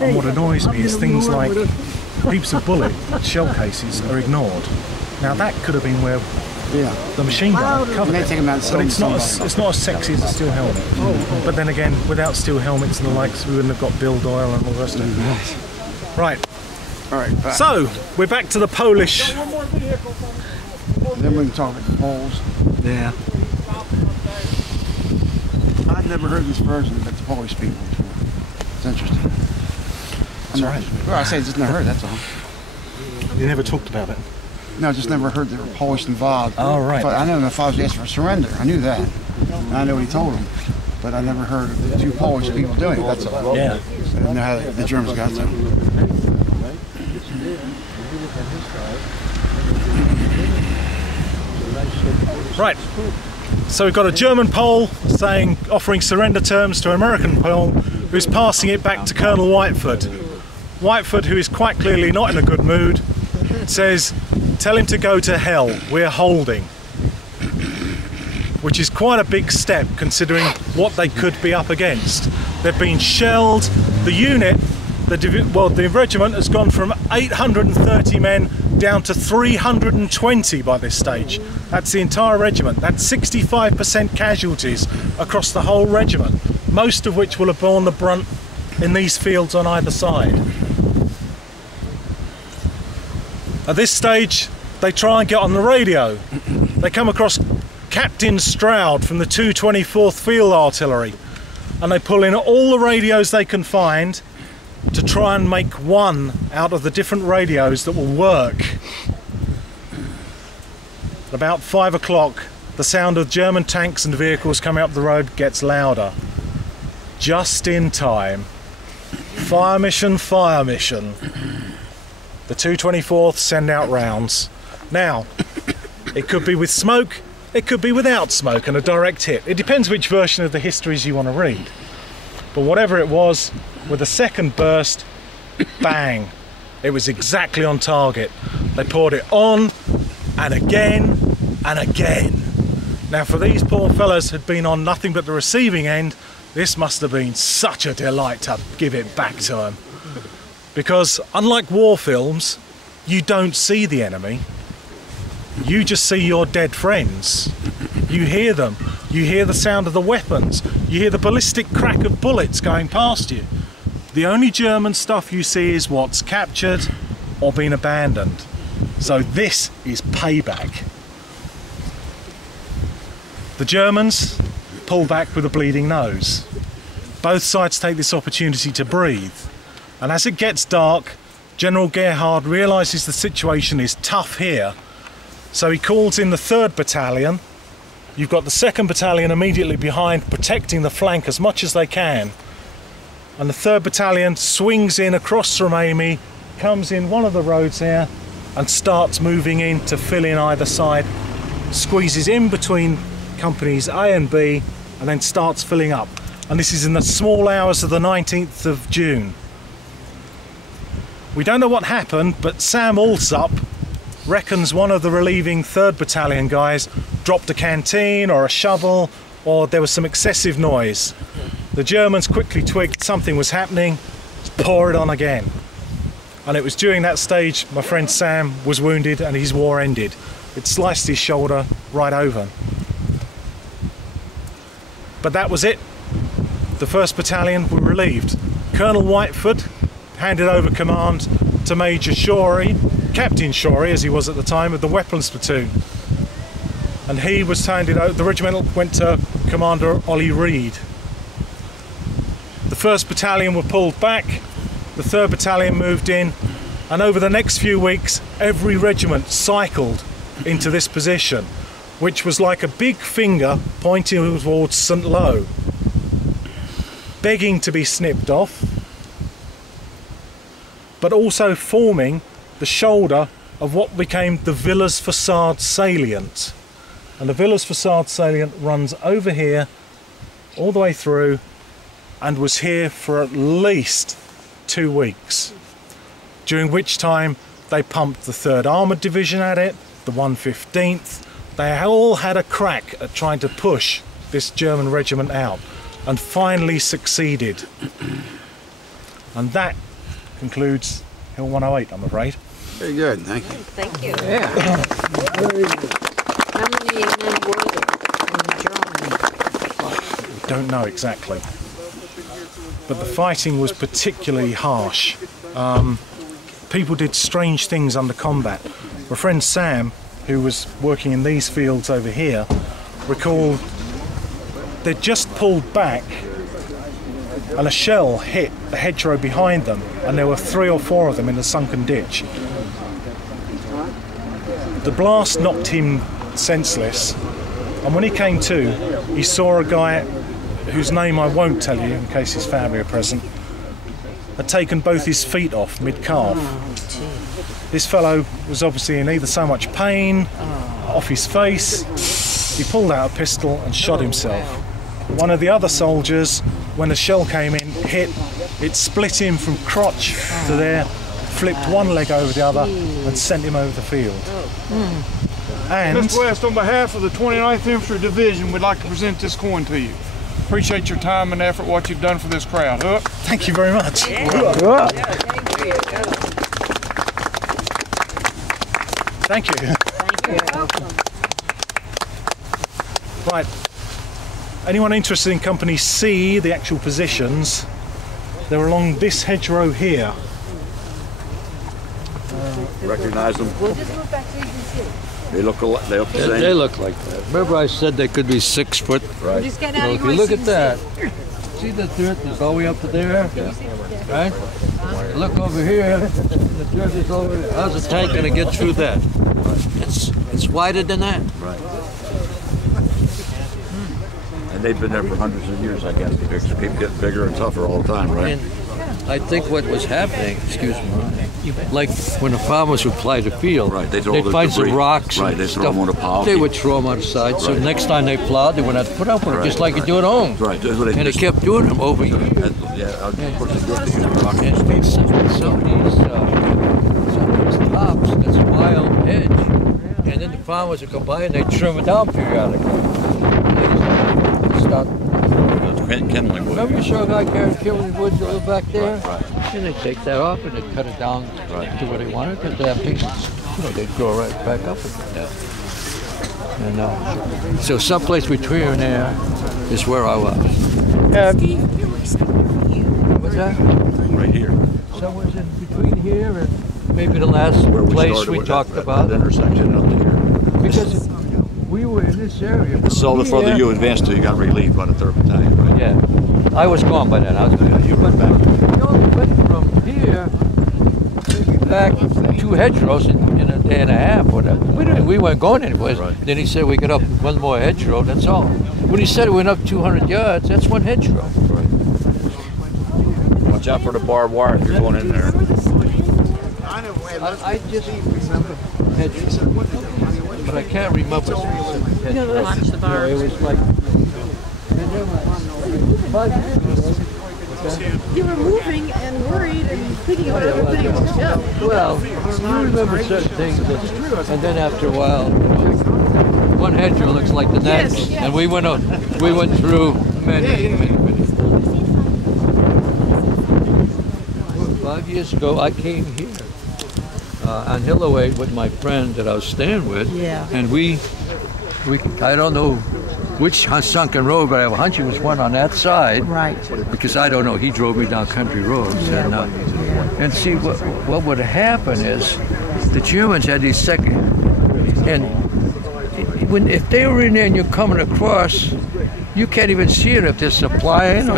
And what annoys me is things like heaps of bullet shell cases are ignored. Now that could have been where the machine gun covered it, but it's not as sexy as a steel helmet. But then again, without steel helmets and the likes, we wouldn't have got build oil and all the rest of it. Right. All right. Back. So we're back to the Polish. Then we can talk about the Poles. Yeah. I've never heard this version about the Polish people before. It's interesting. That's right. Well, I say I just never heard. That's all. You never talked about it. No, I just never heard they were Polish involved. Oh, right. I know the father asked for surrender. I knew that. And I know what he told him. But I never heard of the two Polish people doing it. That's all. Yeah. I didn't know how the Germans got to them. Right. So we've got a German Pole offering surrender terms to an American Pole who's passing it back to Colonel Whiteford. Whiteford, who is quite clearly not in a good mood, says, "Tell him to go to hell, we're holding." Which is quite a big step considering what they could be up against. They've been shelled. The unit, the regiment has gone from 830 men down to 320 by this stage. That's the entire regiment. That's 65% casualties across the whole regiment, most of which will have borne the brunt in these fields on either side. At this stage, they try and get on the radio. They come across Captain Stroud from the 224th Field Artillery, and they pull in all the radios they can find to try and make one out of the different radios that will work. About 5 o'clock, the sound of German tanks and vehicles coming up the road gets louder. Just in time. Fire mission, fire mission. The 224th send out rounds. Now, it could be with smoke, it could be without smoke and a direct hit. It depends which version of the histories you want to read. But whatever it was, with the second burst, bang, it was exactly on target. They poured it on and again and again. Now for these poor fellas who'd been on nothing but the receiving end, this must have been such a delight to give it back to them. Because unlike war films, you don't see the enemy. You just see your dead friends. You hear them. You hear the sound of the weapons. You hear the ballistic crack of bullets going past you. The only German stuff you see is what's captured or been abandoned. So this is payback. The Germans pull back with a bleeding nose. Both sides take this opportunity to breathe. And as it gets dark, General Gerhard realises the situation is tough here. So he calls in the 3rd Battalion. You've got the 2nd Battalion immediately behind, protecting the flank as much as they can. And the 3rd Battalion swings in across from Amy, comes in one of the roads here, and starts moving in to fill in either side, squeezes in between companies A and B, and then starts filling up. And this is in the small hours of the 19th of June. We don't know what happened, but Sam Alsop reckons one of the relieving 3rd Battalion guys dropped a canteen or a shovel, or there was some excessive noise. The Germans quickly twigged something was happening, pour it on again. And it was during that stage my friend Sam was wounded and his war ended. It sliced his shoulder right over. But that was it. The 1st Battalion were relieved. Colonel Whiteford handed over command to Major Shorey, Captain Shorey as he was at the time, of the weapons platoon. And he was handed over, the regimental went to Commander Ollie Reed. The 1st Battalion were pulled back, the 3rd Battalion moved in, and over the next few weeks every regiment cycled into this position, which was like a big finger pointing towards St. Lo, begging to be snipped off, but also forming the shoulder of what became the Villers Facade salient. And the Villers Facade salient runs over here, all the way through, and was here for at least 2 weeks, during which time they pumped the 3rd Armoured Division at it, the 115th. They all had a crack at trying to push this German regiment out, and finally succeeded. And that concludes Hill 108, I'm afraid. Very good, thank you. Thank you. Yeah. How many men were there in Germany? We don't know exactly. But the fighting was particularly harsh. People did strange things under combat. My friend Sam, who was working in these fields over here, recalled they'd just pulled back and a shell hit the hedgerow behind them, and there were 3 or 4 of them in a sunken ditch. The blast knocked him senseless, and when he came to, he saw a guy whose name I won't tell you in case his family are present, had taken both his feet off mid-calf. This fellow was obviously in either so much pain, off his face. He pulled out a pistol and shot himself. One of the other soldiers, when the shell came in, hit, it split him from crotch to there, flipped one leg over the other and sent him over the field. And Mr. West, on behalf of the 29th Infantry Division, we'd like to present this coin to you. Appreciate your time and effort, what you've done for this crowd. thank you very much. Thank you. Right. Anyone interested in Company C, the actual positions, they're along this hedgerow here. Recognize them? They look the same. They look like that. Remember I said they could be 6 foot? Right. Just get So out if you look at that, see the dirt is all the way up to there? Right? Look over here, the dirt is over there. How's a tank gonna get through that? It's wider than that. Right. And they've been there for hundreds of years, I guess. They keep getting bigger and tougher all the time, right? And I think what was happening, excuse me, like when the farmers would ply the field, Right, they'd throw they'd the find some debris. rocks Right, and they'd throw stuff. them on a pile. They would throw them on the side, so Right. next time they plowed, they wouldn't have to put up with them, just like you do at home. Right. That's what And they kept doing them over years. Yeah, of course they do it to use rock. And some of these tops, that's a wild hedge, and then the farmers would come by and they'd trim it down periodically. They'd start. Kindling wood. Remember you saw a guy carrying kindling wood a little back there? Right. And they'd take that off and they'd cut it down to where they wanted, because they have pieces, they'd grow right back up again. Yeah. And so someplace between there is where I was. What's that? Right here. Somewhere in between here and maybe the last Where we place started we with talked that about. intersection up to here. Because we were in this area. So the further here- you advanced to, you got relieved by the 3rd Battalion, right? Yeah. I was gone by then. I was You went back. We only went from here maybe back 2 hedgerows in a day and a half, whatever. We weren't going anywhere. Right. Then he said we got up 1 more hedgerow, that's all. When he said it went up 200 yards, that's 1 hedgerow. Right. Watch out for the barbed wire if you're going in there. I just remember hedgerows, but I can't remember specific hedgerows. Watch the bar. It was like... You were moving and worried and thinking about everything. Yeah. Well, you remember certain things, and then after a while, one hedgerow looks like the next, Yes, yes. and we went through many. 5 years ago, I came here on Hilloway with my friend that I was staying with, Yeah. and we I don't know which sunken road, but I have a hunch it was one on that side. Right. Because I don't know, he drove me down country roads. And see, what would happen is the Germans had these if they were in there and you're coming across, you can't even see it if they're supplying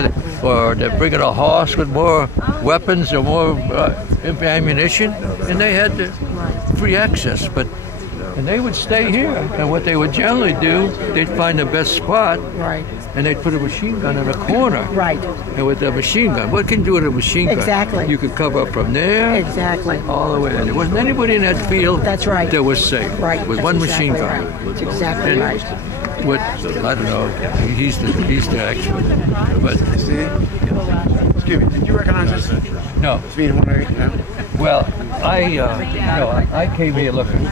or they're bringing a horse with more weapons or more ammunition, and they had the free access. And they would stay here, and what they would generally do, they'd find the best spot, Right. and they'd put a machine gun in a corner. Right. And with a machine gun, what can you do with a machine gun? Exactly. You could cover up from there Exactly. all the way. And there wasn't anybody in that field That's right. that was safe. Right. With That's one exactly machine gun. Right. That's exactly And right. what, I don't know, he's the expert. But Excuse me, did you recognize this? no, Speed 108? No? well, I came here looking.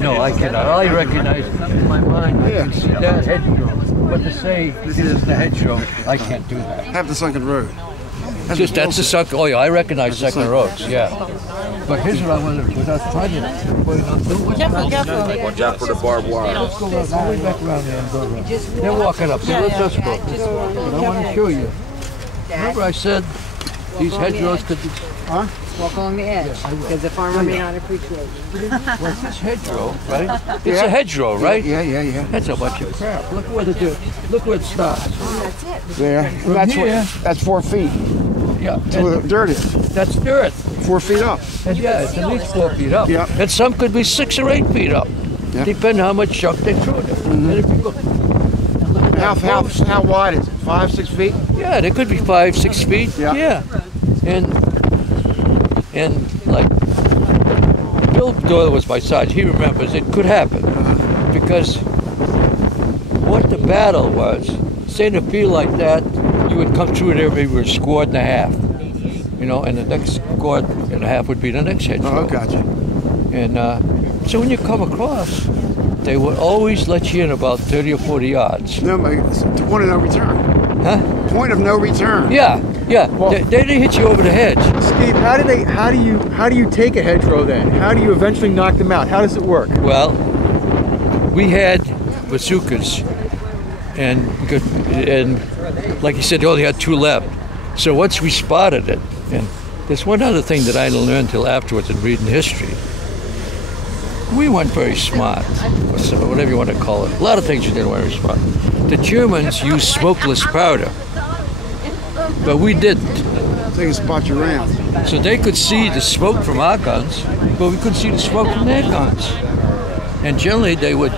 No, I cannot. All I recognize in my mind, I can see that hedgerow. But to say this is the hedgerow, I can't do that. Have the sunken road. Just that's the sucker. Oh yeah, I recognize Sucker Oaks. Yeah. But here's what I wanted to do. I was trying to point out. Watch out for the barbed wire. Let's go all the way back around there and go around. They're walking up. So let's just go. But I want to show you. Remember I said these hedgerows could be... Huh? Walk along the edge, because the farmer may not appreciate it. Well, it's this hedgerow, right? It's a hedgerow, right? Yeah. That's a bunch of crap. Look where it starts. That's it. There. That's 4 feet. Yeah. That's where the dirt is. That's dirt. 4 feet up. And yeah, it's at least 4 feet up. Yeah. And some could be 6 or 8 feet up, depending how much junk they threw there. And if you look, How wide is it? 5, 6 feet? yeah, they could be 5, 6 feet. Yeah. And like Bill Doyle was my son. He remembers it could happen because what the battle was. Say in a field like that, you would come through there maybe with a squad and a half, you know, and the next squad and a half would be the next hedgerow. Oh, gotcha. And so when you come across, they would always let you in about 30 or 40 yards. No, it's the point of no return. Huh? Point of no return. Yeah. They didn't hit you over the hedge. Steve, how do you take a hedgerow then? How do you eventually knock them out? How does it work? Well, we had bazookas, and like you said, they only had 2 left. So once we spotted it, and there's one other thing that I didn't learn until afterwards in reading history. We weren't very smart, or so, whatever you want to call it. A lot of things you didn't very smart. The Germans used smokeless powder, but we didn't. They can spot you around. So they could see the smoke from our guns, but we couldn't see the smoke from their guns. And generally they would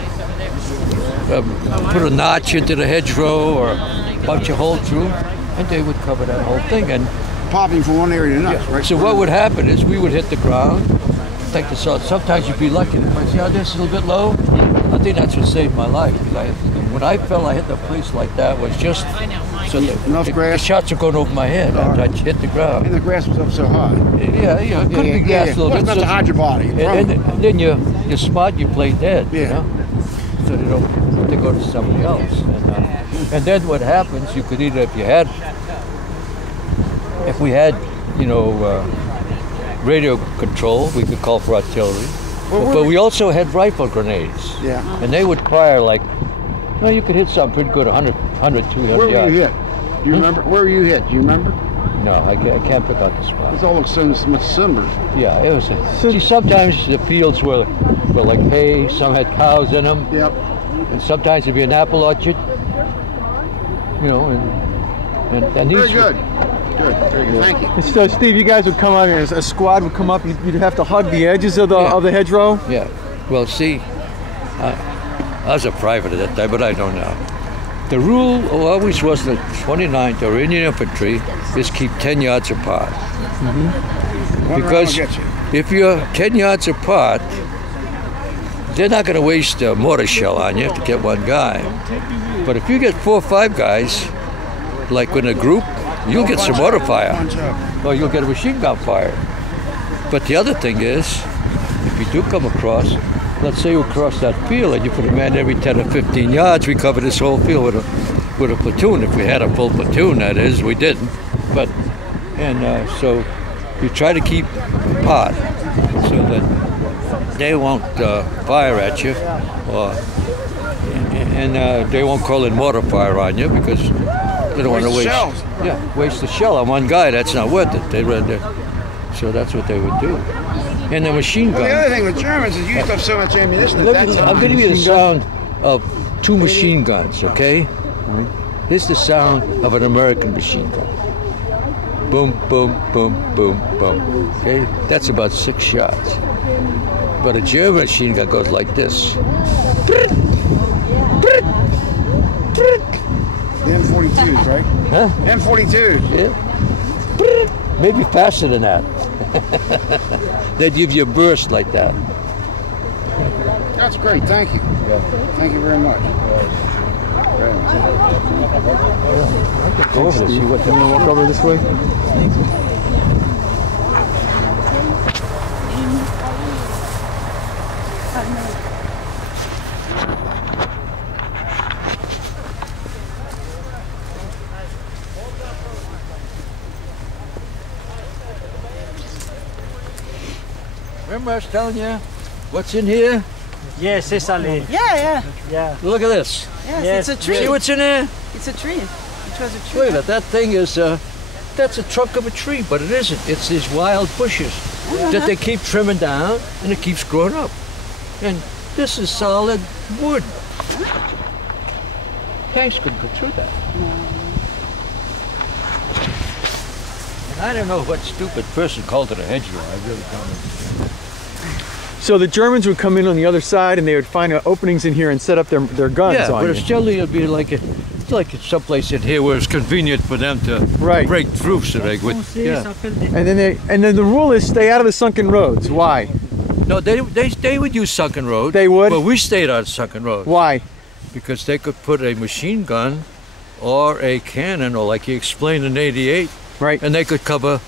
put a notch into the hedgerow or punch a hole through, and they would cover that whole thing. And Popping from one area to another, right? so what would happen is we would hit the ground, take the salt. Sometimes you'd be lucky. If I see how this is a little bit low, I think that's what saved my life. When I fell, I hit the place like that was just so Enough grass. The shots were going over my head after I hit the ground. And the grass was up so high. Yeah, it could be grass a little Well, bit. it's not to hide your body. And then you're smart, you play dead, you know? So they go to somebody else. And then what happens, you could either, if we had, radio control, we could call for artillery. But we also had rifle grenades. Yeah. And they would fire like, well, you could hit something pretty good, 100, 200 Where were yards. you hit? Do you remember? Where were you hit? Do you remember? No, I can't pick out the spot. This all looks so much similar. Yeah, it was. See, sometimes the fields were like hay. Some had cows in them. Yep. And sometimes it'd be an apple orchard. And these. Very good. Good. Very good. Thank you. So Steve, you guys would come out here, a squad would come up, you'd have to hug the edges of the hedgerow? Yeah. Well, see, I was a private at that time, but I don't know. The rule always was the 29th or Indian Infantry is keep 10 yards apart. Mm-hmm. Because if you're 10 yards apart, they're not going to waste a mortar shell on you to get one guy. But if you get 4 or 5 guys, like in a group, you'll get some mortar fire. Or you'll get a machine gun fire. But the other thing is, if you do come across, let's say you cross that field and you put a man every 10 or 15 yards, we cover this whole field with a platoon. If we had a full platoon, that is, we didn't. So you try to keep apart so that they won't fire at you, and they won't call in mortar fire on you because they don't want to waste the shell on one guy. That's not worth it. So that's what they would do. And the machine gun. Well, the other thing with Germans is used up so much ammunition at that time. I'm going to give you the sound of 2 machine guns, okay? Here's the sound of an American machine gun. Boom, boom, boom, boom, boom. Okay? That's about 6 shots. But a German machine gun goes like this. The M42s, right? Huh? M42s. Yeah. Maybe faster than that. They'd give you a burst like that. That's great. Thank you. Yeah. Thank you very much. Very much. Go over this. See what You want to walk over this way? Remember I was telling you what's in here? Yes, Cecily. Yeah. Look at this. Yes, it's a tree. See what's in there? It's a tree. It was a tree. Look at that. That thing is, that's a trunk of a tree, but it isn't. It's these wild bushes that they keep trimming down, and it keeps growing up. And this is solid wood. Tanks couldn't go through that. And I don't know what stupid person called it a hedgerow. I really don't understand. So the Germans would come in on the other side and they would find openings in here and set up their guns Yeah, on but you. still it'd be like it's someplace in here where it's convenient for them to break through so they would. Yeah. And then the rule is stay out of the sunken roads. Why? No, they would use sunken roads. They would? But we stayed on sunken roads. Why? Because they could put a machine gun or a cannon, or like you explained in '88. Right. And they could cover,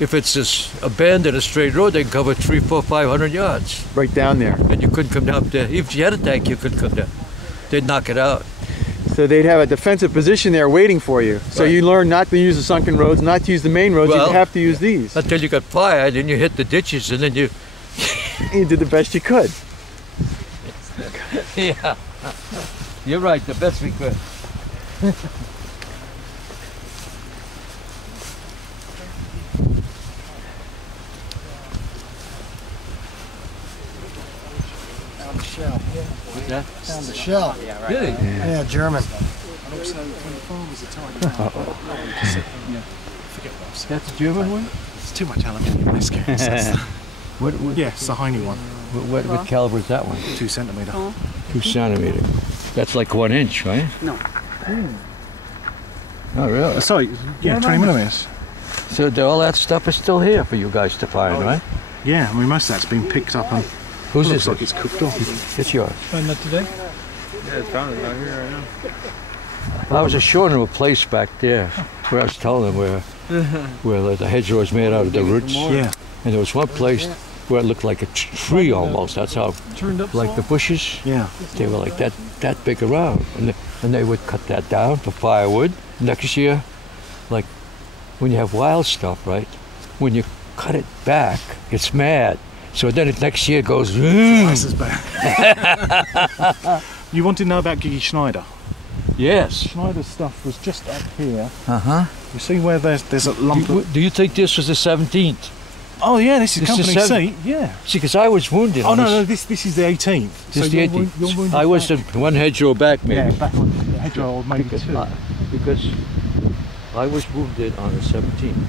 if it's this abandoned, a straight road, they can cover 300, 400, 500 yards. Right down there. And you couldn't come down there. If you had a tank, you couldn't come down. They'd knock it out. So they'd have a defensive position there waiting for you. So you learn not to use the sunken roads, not to use the main roads. Well, you have to use these. Until you got fired, and you hit the ditches, and then you... You did the best you could. Yeah. You're right, the best we could. Found the shell. What's that? Found the shell. Really? Yeah, German. And also, when the farmers are tired, forget what I've said. That's a German one? It's too much aluminium in this case. What, Yeah, it's a Heine one. what caliber is that one? 2 centimetre. 2 centimeter. That's like 1 inch, right? No. Oh, really? Sorry, yeah, 20 millimetres. So all that stuff is still here for you guys to find, right? Yeah, I mean, most of that's been picked up and Who's looks this? like it's cooked off. It's yours. Find that today? Yeah, it's found it out here right now. I was just showing them a place back there where I was telling them where the hedgerow is made out of the roots. Yeah. And there was one place where it looked like a tree almost. That's how, like the bushes, Yeah. they were like that big around. And they would cut that down for firewood. Next year, like when you have wild stuff, right? When you cut it back, it's mad. So then next year it goes, Twice as bad. You want to know about Gigi Schneider? yes. Schneider's stuff was just up here. Uh-huh. You see where there's a lump of... Do you think this was the 17th? Oh yeah, this is This is company seven- seat, yeah. See, because I was wounded. Oh on no, this. this is the 18th. This is the you're 18th. you're wounded I was back. one hedgerow back, maybe. Yeah, back on the hedgerow, or maybe because, 2. because I was wounded on the 17th,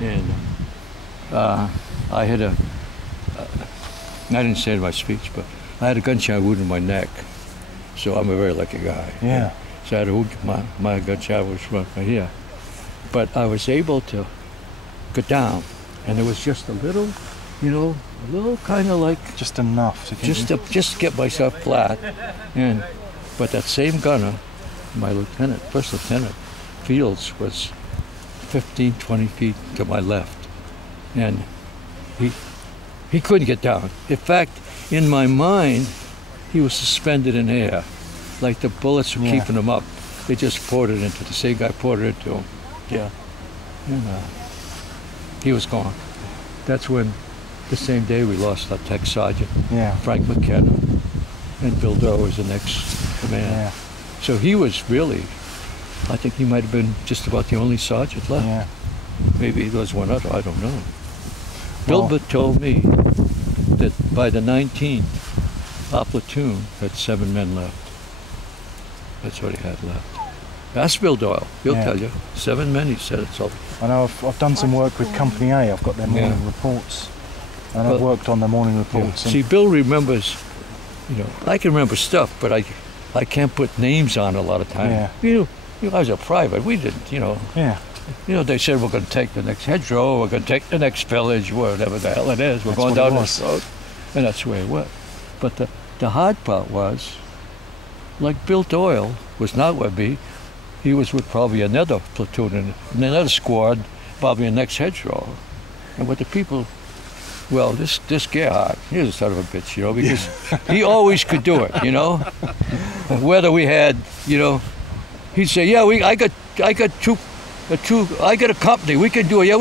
and I had I didn't say it in my speech, but I had a gunshot wound in my neck, so I'm a very lucky guy. Yeah. So I had a wound, my gunshot was right here, but I was able to get down, and there was just a little, a little kind of like Just enough to get just get myself flat, but that same gunner, my lieutenant, first lieutenant Fields, was 15, 20 feet to my left, and he couldn't get down. In fact, in my mind, he was suspended in air, like the bullets were keeping him up. They just poured it into the same guy poured it into him. Yeah. And he was gone. That's when, the same day, we lost our tech sergeant, Frank McKenna, and Bill Doe was the next command. Yeah. So he was really, I think he might have been just about the only sergeant left. Yeah. Maybe there was one other, I don't know. Well- Bilbert told me that by the 19th, our platoon had 7 men left. That's what he had left. Ask Bill Doyle, he'll tell you. 7 men, he said, it's all. I know I've done some work with Company A. I've got their morning reports, and I've worked on their morning reports. And See, Bill remembers, I can remember stuff, but I can't put names on a lot of time. Yeah. I was a private, we didn't, Yeah. They said we're going to take the next hedgerow, we're going to take the next village, whatever the hell it is. We're That's going what it down was. this road. And that's the way it went. But the hard part was, like Bill Doyle was not with me, he was with probably another platoon and another squad, probably the next hedgerow. And with the people, well, this Gerhard, he was a son of a bitch, because he always could do it, Whether we had, he'd say, yeah, I got a company, we can do it. Yeah,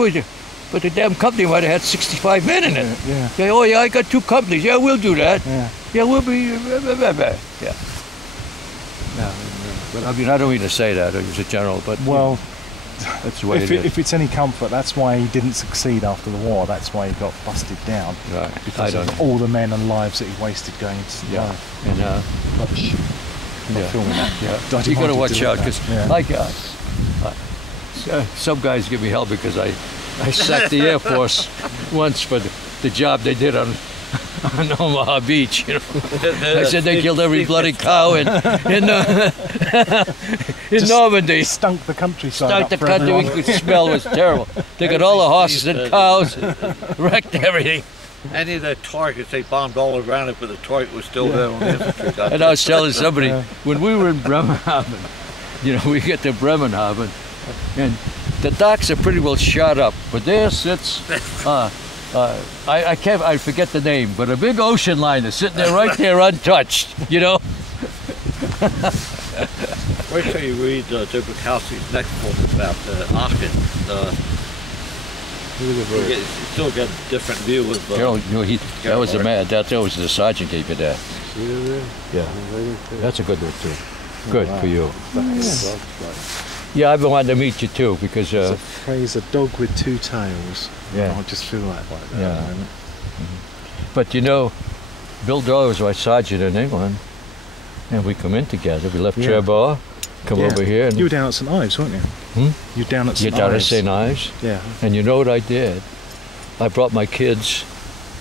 But the damn company might have had 65 men in it. Yeah. Yeah, oh yeah, I got 2 companies. Yeah, we'll do that. Yeah. Yeah, we'll be. Yeah. No, but I mean, I don't mean to say that. He was a general, but Well, that's the way it is. if it's any comfort, that's why he didn't succeed after the war. That's why he got busted down. Right. Because I of don't. all the men and lives that he wasted going into the Yeah. war. And Rubbish. Not yeah. filming that. Yeah. I didn't You got to want watch do out that. because, Yeah. like, some guys give me hell because I sacked the Air Force once for the job they did on Omaha Beach. You know, I said they killed every bloody cow in Normandy. Stunk the countryside Stunk up the for country. everyone. We could smell was terrible. They got all the horses and cows, wrecked everything. Any of the targets, they bombed all around it, but the target was still there on the infantry. And I was telling somebody, when we were in Bremerhaven, you know, we get to Bremerhaven, and the docks are pretty well shot up, but there sits, I forget the name, but a big ocean liner sitting there right there untouched, you know? Wait till you read Joe Bukowski's next book about Aachen. You still get a different view of You know, that was the man, that was the sergeant gave you that. Yeah, that's a good one too. Good for you. Yeah, I've been wanting to meet you too because There's a phrase, a dog with 2 tails. Yeah. I just feel like that Yeah. at the moment. But you know, Bill Doyle was my sergeant in England, and we come in together. We left Yeah. Trevor, come Yeah. over here, and You were down at St Ives, weren't you? Hmm? You were down at get St down to Ives. St. Ives. Yeah. And you know what I did? I brought my kids,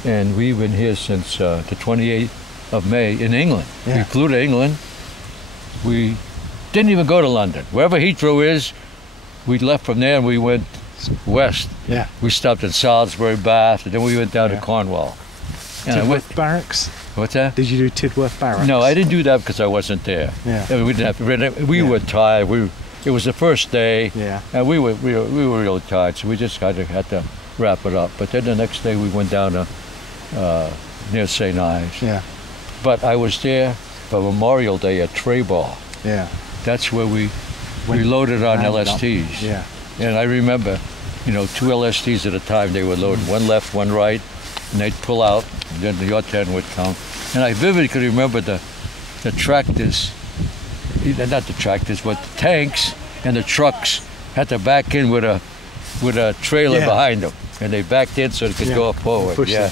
and we've been here since the 28th of May in England. Yeah. We flew to England. We didn't even go to London. Wherever Heathrow is, we left from there and we went west. Yeah. We stopped in Salisbury, Bath, and then we went down Yeah. to Cornwall. And I went, Tidworth Barracks? what's that? Did you do Tidworth Barracks? No, I didn't do that because I wasn't there. Yeah. I mean, we didn't have to. We were tired. It was the first day, Yeah. and we were really tired, so we just kind of had to wrap it up. But then the next day we went down to near St. Ives. Yeah. But I was there for Memorial Day at Treyball. Yeah. That's where we Went loaded on round up. LSTs. Yeah. And I remember, you know, 2 LSTs at a time they were loading, one left, one right, and they'd pull out, and then your 10 would come. And I vividly remember the tractors, not the tractors, but the tanks and the trucks had to back in with a trailer Yeah. behind them, and they backed in so they could Yeah. go forward. Push Yeah,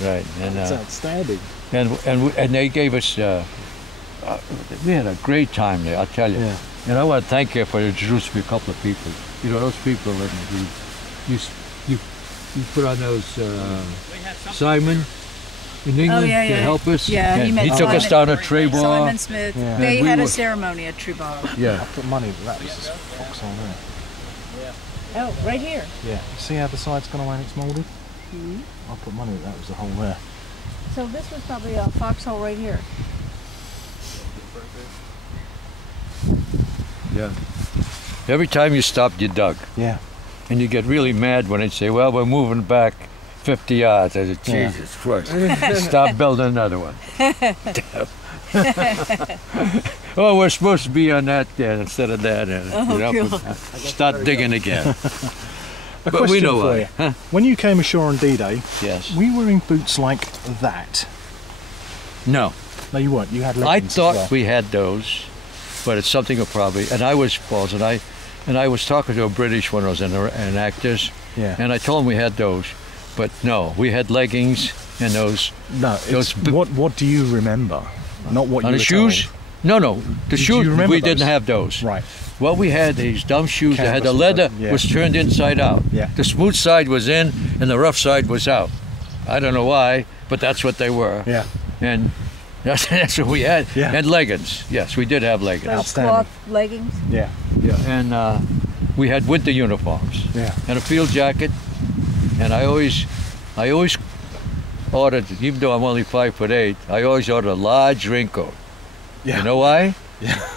them. right. And That's outstanding. and they gave us. We had a great time there, I'll tell you. Yeah. And I want to thank you for introducing me a couple of people. You know, those people that you put on those Simon in England yeah, to yeah. help us. Yeah, and he met took us Simon- down to Treyball. Simon Smith. Yeah. They And we had were- a ceremony at Treyball. Yeah. I put money that was just foxhole there. Oh, right here. Yeah. See how the side's gone away and it's moulded? Mhm. I put money that was a hole there. So this was probably a foxhole right here. Yeah. Every time you stopped, you dug. Yeah. And you get really mad when they say, well, we're moving back 50 yards. I said, Yeah. Jesus Christ, stop building another one. Oh, we're supposed to be on that there instead of that. And, start digging again. A But we question know for why. you. Huh? When you came ashore on D-Day, Yes. we were in boots like that. No. No, you weren't. You had I leggings as thought well. we had those, but it's something of probably. And I was Paul's, and I was talking to a British one of those and actors, Yeah. and I told him we had those, but no, we had leggings and those No, those it's, what do you remember? Not what you on were the shoes. told. No, the Did you shoes remember we those? didn't have those. Right. What we had, these dumb shoes that had the Canvas leather with the- yeah. was turned inside out. Yeah. The smooth side was in and the rough side was out. I don't know why, but that's what they were. Yeah. And that's what we had. Yeah. And leggings. Yes, we did have leggings. Those Outstanding. cloth leggings. Yeah. Yeah. And we had winter uniforms. Yeah. And a field jacket. And I always ordered, even though I'm only 5'8", I always ordered a large raincoat. Yeah. You know why?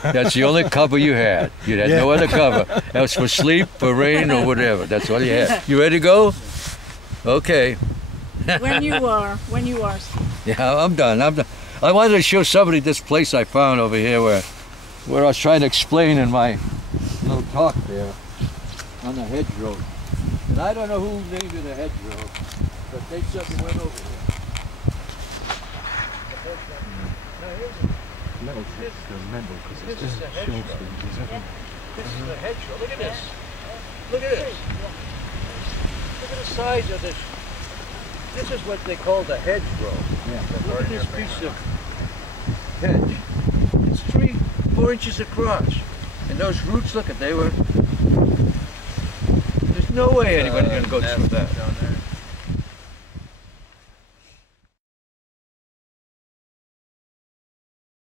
That's the only cover you had. You had no other cover. That was for sleep, for rain, or whatever. That's all you had. You ready to go? Okay. When you are. Yeah, I'm done. I wanted to show somebody this place I found over here where I was trying to explain in my little talk there on the hedgerow. And I don't know who named it a hedgerow, but they suddenly went over there. Now here's this is the hedgerow. This is the hedgerow. Look at this. Look at this. Look at the size of this. This is what they call the hedgerow. Yeah. Look at this piece of hedge. It's 3-4 inches across. And those roots, look at, they were... There's no way anybody's going to go through that.